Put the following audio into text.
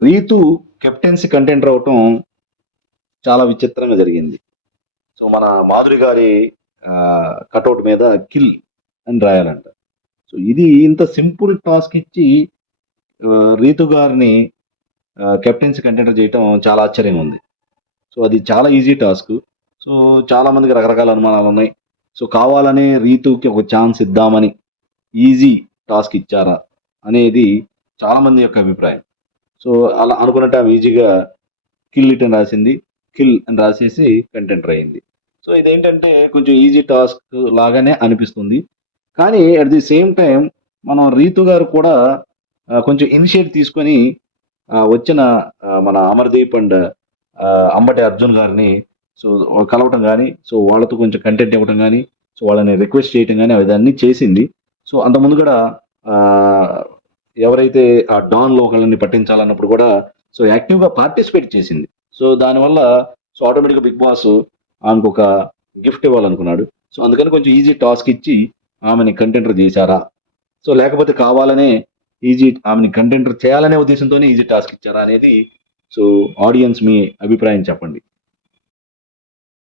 Ritu captaincy contender అవటం చాలా విచిత్రంగా జరిగింది. సో, మన మాధురి గారి కటౌట్ మీద కిల్ అని రాయాలంట. సో, ఇది ఇంత సింపుల్ టాస్క్ ఇచ్చి రీతు గారిని కెప్టెన్సీ కంటెండర్ చేయటం చాలా ఆశ్చర్యంగా ఉంది. సో, అది చాలా ఈజీ టాస్క్. సో, చాలా మందికి రకరకాల అనుమానాలున్నాయి. సో, కావాలనే రీతుకి ఒక ఛాన్స్ ఇద్దామని ఈజీ టాస్క్ ఇచ్చారా? అనేది చాలా మంది యొక్క అభిప్రాయం. సో, అలా అనుకున్నట్టు ఆమె ఈజీగా కిల్ ఇట్ అని రాసింది. కిల్ అని రాసేసి కంటెండర్ అయింది. సో, ఇదేంటంటే కొంచెం ఈజీ టాస్క్ లాగానే అనిపిస్తుంది. కానీ అట్ ది సేమ్ టైమ్ మనం రీతు గారు కూడా కొంచెం ఇనిషియేట్ తీసుకొని వచ్చిన మన అమర్‌దీప్ అండ్ అంబటి అర్జున్ గారిని సో, కలవటం గాని, సో, వాళ్ళతో కొంచెం కంటెంట్ ఇవ్వటం గాని, సో, వాళ్ళని రిక్వెస్ట్ చేయటం గాని అవన్నీ చేసింది. సో, అంతకుముందు కూడా ఆహ్, ఎవరైతే ఆ డాన్‌లో ఒకళ్ళని పట్టించాలన్నప్పుడు కూడా సో, యాక్టివ్‌గా పార్టిసిపేట్ చేసింది. సో, దానివల్ల సో, ఆటోమేటిక్‌గా బిగ్ బాస్ ఆమెకొక గిఫ్ట్ ఇవ్వాలనుకున్నాడు. సో, అందుకని కొంచెం ఈజీ టాస్క్ ఇచ్చి ఆమెని కంటెండర్ చేశారా? సో, లేకపోతే కావాలనే ఆమెని కంటెండర్ చేయాలనే ఉద్దేశంతోనే ఈజీ టాస్క్ ఇచ్చారా అనేది సో, ఆడియన్స్ మీ అభిప్రాయం చెప్పండి.